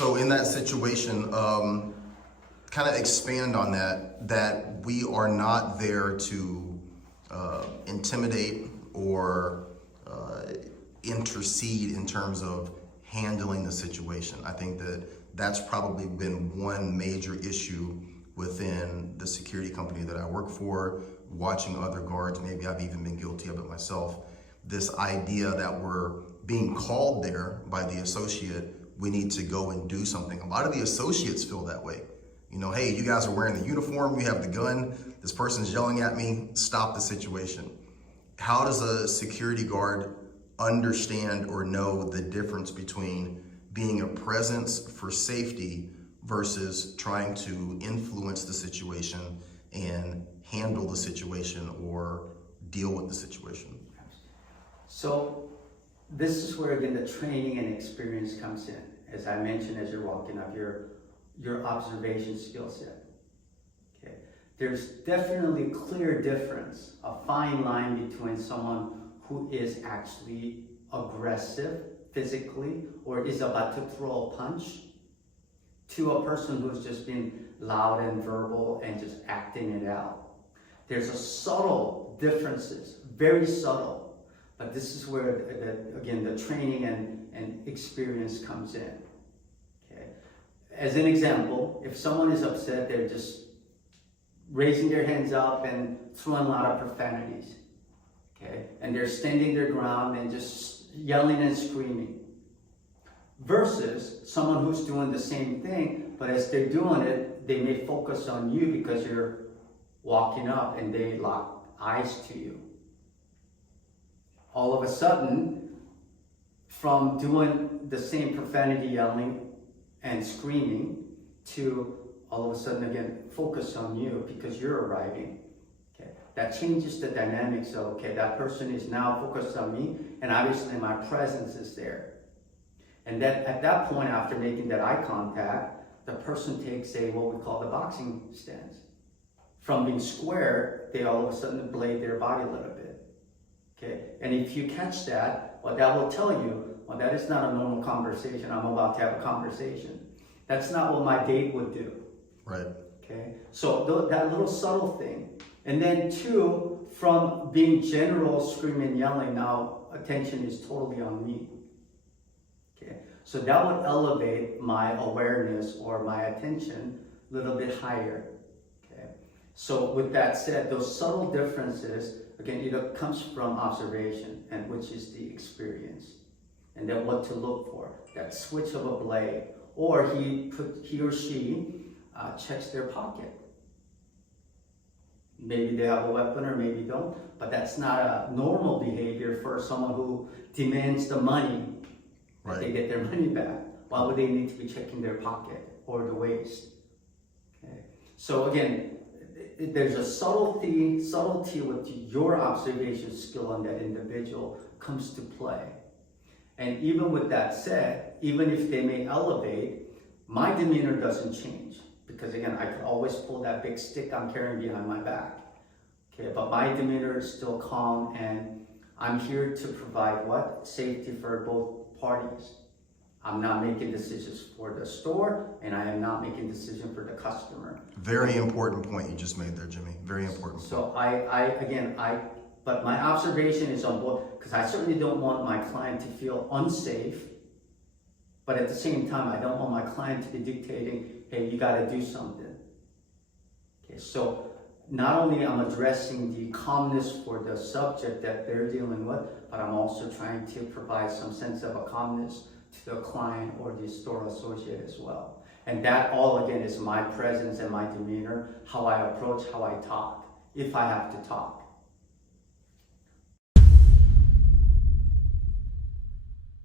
So in that situation, kind of expand on that we are not there to intimidate or intercede in terms of handling the situation. I think that that's probably been one major issue within the security company that I work for, watching other guards. Maybe I've even been guilty of it myself. This idea that we're being called there by the associate, we need to go and do something. A lot of the associates feel that way. You know, hey, you guys are wearing the uniform, you have the gun, this person's yelling at me, stop the situation. How does a security guard understand or know the difference between being a presence for safety versus trying to influence the situation and handle the situation or deal with the situation? So this is where, again, the training and experience comes in. As I mentioned, as you're walking up, your observation skill set. Okay, there's definitely a clear difference, a fine line between someone who is actually aggressive physically or is about to throw a punch to a person who's just been loud and verbal and just acting it out. There's a subtle differences, very subtle, but this is where, again, the training and experience comes in. Okay. As an example, if someone is upset, they're just raising their hands up and throwing a lot of profanities. Okay, and they're standing their ground and just yelling and screaming. Versus someone who's doing the same thing, but as they're doing it, they may focus on you because you're walking up and they lock eyes to you. All of a sudden, from doing the same profanity yelling and screaming to all of a sudden again focus on you because you're arriving. That changes the dynamics of, okay, that person is now focused on me, and obviously my presence is there. And that at that point, after making that eye contact, the person takes what we call the boxing stance. From being square, they all of a sudden blade their body a little bit. Okay, and if you catch that, what that will tell you, well, that is not a normal conversation. I'm about to have a conversation. That's not what my date would do. Right. Okay, so that little subtle thing. And then two, from being general, screaming, yelling, now attention is totally on me. Okay, so that would elevate my awareness or my attention a little bit higher. Okay, so with that said, those subtle differences, again, it comes from observation, and which is the experience. And then what to look for, that switch of a blade, or he or she checks their pocket. Maybe they have a weapon or maybe don't, but that's not a normal behavior for someone who demands the money, right, that they get their money back. Why would they need to be checking their pocket or the waist? Okay. So again, there's a subtlety with your observation skill on that individual comes to play. And even with that said, even if they may elevate, my demeanor doesn't change. Because again, I could always pull that big stick I'm carrying behind my back. Okay, but my demeanor is still calm, and I'm here to provide what? Safety for both parties. I'm not making decisions for the store, and I am not making decisions for the customer. Very important point you just made there, Jimmy. Very important point. So but my observation is on both, because I certainly don't want my client to feel unsafe, but at the same time, I don't want my client to be dictating, hey, you got to do something. Okay, so not only I'm addressing the calmness for the subject that they're dealing with, but I'm also trying to provide some sense of a calmness to the client or the store associate as well. And that all, again, is my presence and my demeanor, how I approach, how I talk, if I have to talk.